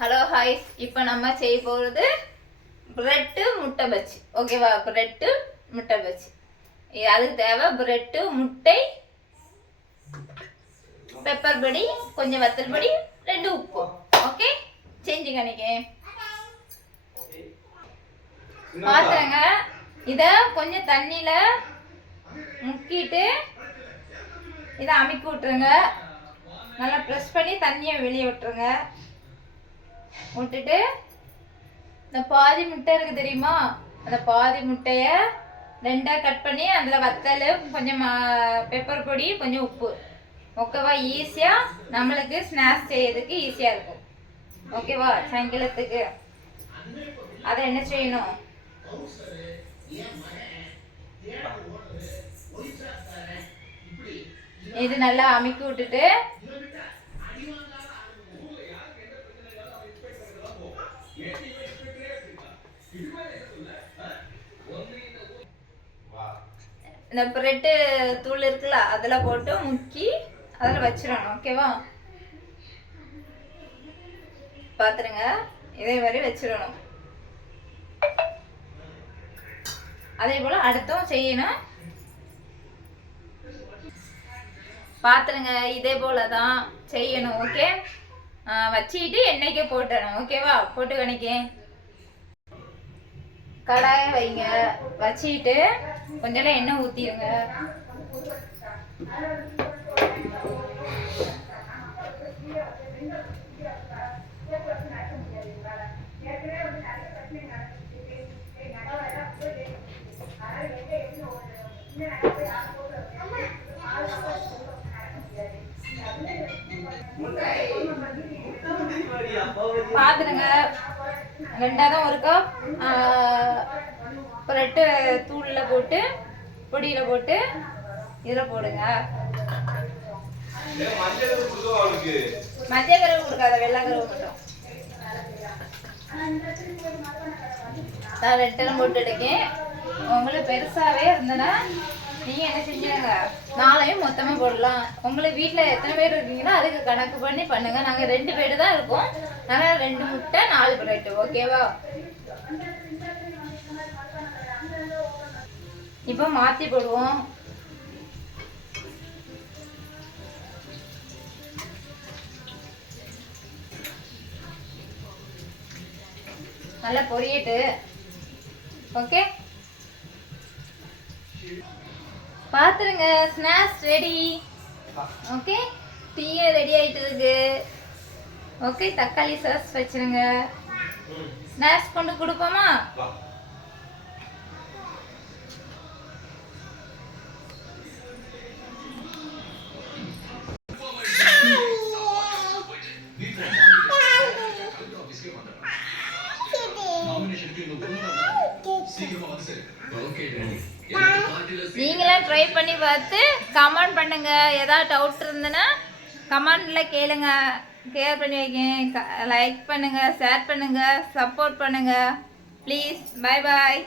Hello ஹாய்ஸ். இப்போ நம்ம செய்ய போகிறது பிரெட்டு முட்டை பஜ்ஜி. ஓகேவா? பிரெட்டு முட்டை பஜ்ஜி. அதுக்கு தேவை பிரெட்டு, முட்டை, பெப்பர் பொடி, கொஞ்சம் வத்தல் பொடி, 2 உப்பு. ஓகே, செஞ்சு கணிக்கேன். பாத்துறங்க. இதை கொஞ்சம் தண்ணியில் முக்கிட்டு இதை அமுக்கி விட்டுருங்க. நல்லா ப்ரெஸ் பண்ணி தண்ணியை வெளியே விட்டுருங்க. விட்டுட்டு இந்த பாதி முட்டை இருக்குது தெரியுமா, அந்த பாதி முட்டையை 2ஆ கட் பண்ணி அதில் வத்தல், கொஞ்சம் பெப்பர் பொடி, கொஞ்சம் உப்பு. ஓகேவா? ஈஸியாக நம்மளுக்கு ஸ்நாக்ஸ் செய்யறதுக்கு ஈஸியாக இருக்கும். ஓகேவா? சாயங்காலத்துக்கு அதை என்ன செய்யணும், இது நல்லா அமுக்கி விட்டுட்டு இந்த பிரெட்டு தூள் இருக்குல்ல அதில் போட்டு முக்கி அதில் வச்சிடணும். ஓகேவா? பார்த்துருங்க, இதே மாதிரி வச்சிடணும். அதே போல் அடுத்தும் செய்யணும். பார்த்துருங்க, இதே போல தான் செய்யணும். ஓகே, வச்சுக்கிட்டு எண்ணெய்க்கு போட்டுடணும். ஓகேவா? போட்டு கணிக்கேன். கடாயை வைங்க, வச்சுக்கிட்டு கொஞ்சம் எண்ணெய் ஊற்றிடுங்க. பாத்துருங்க, 2ஆவது ஒரு கப் பிரெட்டு தூளில் போட்டு பொடியில் போட்டு இதில் போடுங்க. மஞ்சள் கருவு கொடுக்காத, வெள்ளை கருவு மட்டும். நான் 2 போட்டுருக்கேன். உங்களுக்கு பெருசாகவே இருந்ததுன்னா நீங்கள் என்ன செஞ்சுங்க, 4ஐயும் மொத்தமாக போடலாம். உங்களுக்கு வீட்டில் எத்தனை பேர் இருக்கீங்களோ அதுக்கு கணக்கு பண்ணி பண்ணுங்கள். நாங்கள் 2 பேர் தான் இருக்கோம். நாங்கள் 2 முட்டை 4 பிரெட்டு. ஓகேவா? இப்போ மாற்றி போடுவோம். நல்லா பொரியட்டு. ஓகே, பார்த்துருங்க, ஸ்நாக்ஸ் ரெடி. ஓகே, டீயே ரெடி ஆகிட்டு இருக்கு. ஓகே, தக்காளி சாஸ் வச்சிருங்க. ஸ்நாக்ஸ் கொண்டு கொடுப்போமா? நீங்களும் ட்ரை பண்ணி பார்த்து கமெண்ட் பண்ணுங்க. ஏதாவது டவுட் இருந்ததுன்னா கமெண்ட்ல கேளுங்க. கேர் பண்ணி வைங்க. லைக் பண்ணுங்க, ஷேர் பண்ணுங்க, சப்போர்ட் பண்ணுங்க ப்ளீஸ். Bye bye.